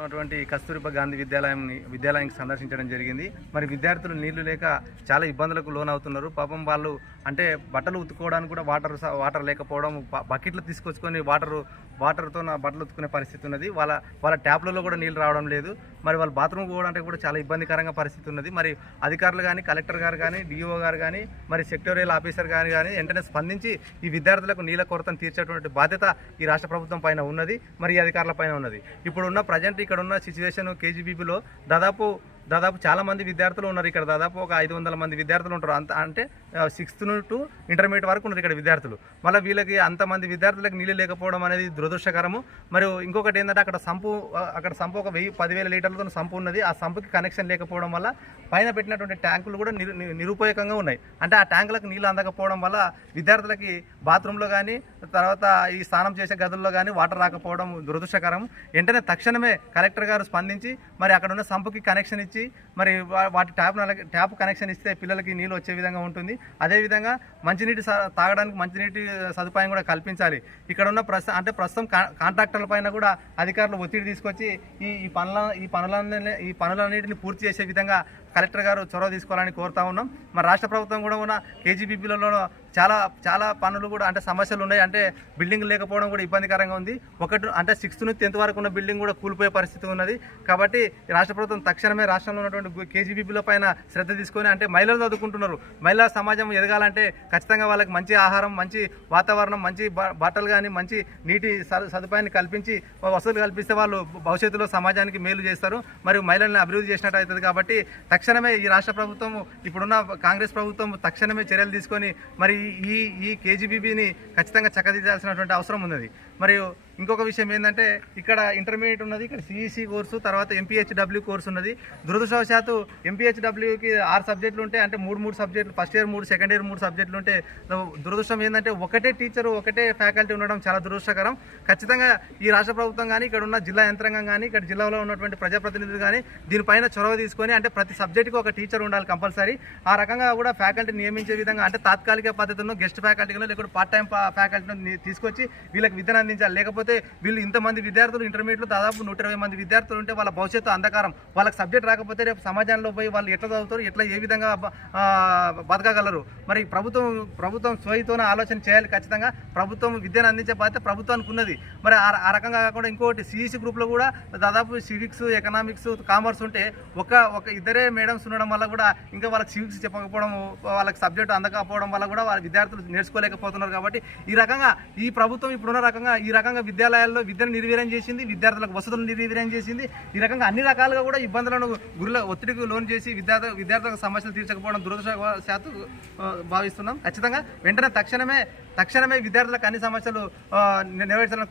ఉన్నటువంటి కస్తూరిబా గాంధీ విద్యాలయానికి సందర్శించడం జరిగింది. మరి విద్యార్థులు నీళ్లు లేక చాలా ఇబ్బందులకు లోనవుతున్నారు. పాపం వాళ్ళు అంటే బట్టలు ఉతుక్కోవడానికి కూడా వాటర్ లేకపోవడం, బకెట్లు తీసుకొచ్చుకొని వాటర్తో బట్టలు ఉతుకునే పరిస్థితి ఉన్నది. వాళ్ళ ట్యాప్లలో కూడా నీళ్ళు రావడం లేదు. మరి వాళ్ళు బాత్రూమ్ పోవడానికి కూడా చాలా ఇబ్బందికరంగా పరిస్థితి ఉన్నది. మరి అధికారులు కానీ, కలెక్టర్ గారు కానీ, డిఓ గారు కానీ, మరి సెక్టోరియల్ ఆఫీసర్ కానీ వెంటనే స్పందించి ఈ విద్యార్థులకు నీళ్ళ కొరతను తీర్చేటువంటి బాధ్యత ఈ రాష్ట్ర ప్రభుత్వం పైన ఉన్నది, మరి ఈ అధికారుల పైన ఉన్నది. ఇప్పుడున్న ప్రజెంట్ ఇక్కడ ఉన్న సిచ్యువేషన్ కేజీబీబీలో దాదాపు చాలా మంది విద్యార్థులు ఉన్నారు. ఇక్కడ దాదాపు ఒక 500 మంది విద్యార్థులు ఉంటారు. అంటే 6th టు ఇంటర్మీడియట్ వరకు ఉన్నారు ఇక్కడ విద్యార్థులు. మళ్ళీ వీళ్ళకి అంతమంది విద్యార్థులకు నీళ్ళు లేకపోవడం అనేది దురదృష్టకరము. మరియు ఇంకొకటి ఏంటంటే అక్కడ సంపు ఒక 10,000 లీటర్లతో సంపు ఉన్నది. ఆ సంపుకి కనెక్షన్ లేకపోవడం వల్ల పైన పెట్టినటువంటి ట్యాంకులు కూడా నిరుపయోగంగా ఉన్నాయి. అంటే ఆ ట్యాంకులకు నీళ్ళు అందకపోవడం వల్ల విద్యార్థులకి బాత్రూంలో కానీ, తర్వాత ఈ స్నానం చేసే గదుల్లో కానీ వాటర్ రాకపోవడం దురదృష్టకరం. వెంటనే తక్షణమే కలెక్టర్ గారు స్పందించి మరి అక్కడ ఉన్న సంపుకి కనెక్షన్ ఇచ్చి మరి వాటి ట్యాప్ కనెక్షన్ ఇస్తే పిల్లలకి నీళ్ళు వచ్చే విధంగా ఉంటుంది. అదేవిధంగా మంచినీటి తాగడానికి మంచినీటి సదుపాయం కూడా కల్పించాలి. ఇక్కడ ఉన్న ప్రస్తుతం కాంట్రాక్టర్ల పైన కూడా అధికారులు ఒత్తిడి తీసుకొచ్చి ఈ పనులన్నింటినీ పూర్తి చేసే విధంగా కలెక్టర్ గారు చొరవ తీసుకోవాలని కోరుతా ఉన్నాం. మరి రాష్ట్ర ప్రభుత్వం కూడా ఉన్న కేజీబీబీలలో చాలా పనులు కూడా అంటే సమస్యలు ఉన్నాయి. అంటే బిల్డింగ్ లేకపోవడం కూడా ఇబ్బందికరంగా ఉంది. అంటే 6th నుంచి 10th వరకు ఉన్న బిల్డింగ్ కూడా కూలిపోయే పరిస్థితి ఉన్నది. కాబట్టి రాష్ట్ర ప్రభుత్వం తక్షణమే రాష్ట్రంలో ఉన్నటువంటి కేజీబీబీల పైన శ్రద్ధ తీసుకొని, అంటే మహిళలు చదువుకుంటున్నారు, మహిళా సమాజం ఎదగాలంటే ఖచ్చితంగా వాళ్ళకి మంచి ఆహారం, మంచి వాతావరణం, మంచి బట్టలు కానీ, మంచి నీటి సదుపాయాన్ని కల్పించి వసతులు కల్పిస్తే వాళ్ళు భవిష్యత్తులో సమాజానికి మేలు చేస్తారు, మరియు మహిళల్ని అభివృద్ధి చేసినట్టు అవుతుంది. కాబట్టి తక్షణమే ఈ రాష్ట్ర ప్రభుత్వం, ఇప్పుడున్న కాంగ్రెస్ ప్రభుత్వం తక్షణమే చర్యలు తీసుకొని మరి ఈ కేజీబీబీని ఖచ్చితంగా చక్కదిద్దాల్సినటువంటి అవసరం ఉన్నది. మరియు ఇంకొక విషయం ఏంటంటే ఇక్కడ ఇంటర్మీడియట్ ఉన్నది, ఇక్కడ సిఈసి కోర్సు, తర్వాత ఎంపీహెచ్డబ్ల్యూ కోర్సు ఉన్నది. దురదృష్టవశాత్తు ఎంపీహెచ్డబ్ల్యూకి 6 సబ్జెక్టులు ఉంటాయి. అంటే 3 సబ్జెక్టులు, ఫస్ట్ ఇయర్ 3, సెకండ్ ఇయర్ 3 సబ్జెక్టులు ఉంటే దురదృష్టం ఏంటంటే ఒకటే టీచరు, ఒకటే ఫ్యాకల్టీ ఉండడం చాలా దురదృష్టకరం. ఖచ్చితంగా ఈ రాష్ట్ర ప్రభుత్వం కానీ, ఇక్కడ ఉన్న జిల్లా యంత్రాంగం కానీ, ఇక్కడ జిల్లాలో ఉన్నటువంటి ప్రజాప్రతినిధులు కానీ దీనిపైన చొరవ తీసుకొని, అంటే ప్రతి సబ్జెక్టుకి ఒక టీచర్ ఉండాలి కంపల్సరీ. ఆ రకంగా కూడా ఫ్యాకల్టీ నియమించే విధంగా, అంటే తాత్కాలిక పద్ధతిలో గెస్ట్ ఫ్యాకల్టీలో లేకపోతే పార్ట్ టైం ఫ్యాకల్టీని తీసుకొచ్చి వీళ్ళకి విద్యను అందించాలి. లేకపోతే వీళ్ళు ఇంతమంది విద్యార్థులు ఇంటర్మీడియట్లో దాదాపు 120 మంది విద్యార్థులు ఉంటే వాళ్ళ భవిష్యత్తు అంధకారం. వాళ్ళకి సబ్జెక్ట్ రాకపోతే రేపు సమాజంలో పోయి వాళ్ళు ఎట్లా చదువుతారు, ఎట్లా ఏ విధంగా బతకగలరు? మరి ప్రభుత్వం స్వయంతోనే ఆలోచన చేయాలి. ఖచ్చితంగా ప్రభుత్వం విద్యను అందించే బాధ్యత ప్రభుత్వానికి ఉన్నది. మరి ఆ రకంగా కాకుండా ఇంకోటి సిఈసి గ్రూప్లో కూడా దాదాపు సివిక్స్, ఎకనామిక్స్, కామర్స్ ఉంటే ఒక ఇద్దరే మేడమ్స్ ఉండడం వల్ల కూడా ఇంకా వాళ్ళకి సివిక్స్ చెప్పకపోవడం, వాళ్ళకి సబ్జెక్టు అందకపోవడం వల్ల కూడా వాళ్ళ విద్యార్థులు నేర్చుకోలేకపోతున్నారు. కాబట్టి ఈ రకంగా ఈ ప్రభుత్వం ఇప్పుడున్న రకంగా ఈ రకంగా విద్యాలయాల్లో విద్యను నిర్వీర్యం చేసింది, విద్యార్థులకు వసతులను నిర్వీర్యం చేసింది. ఈ రకంగా అన్ని రకాలుగా కూడా ఇబ్బందులను ఒత్తిడికి లోన్ చేసి విద్యార్థులకు సమస్యలు తీర్చకపోవడం దురదృష్టవశాత్తు భావిస్తున్నాం. ఖచ్చితంగా వెంటనే తక్షణమే విద్యార్థులకు అన్ని సమస్యలు నెరవేర్చాలని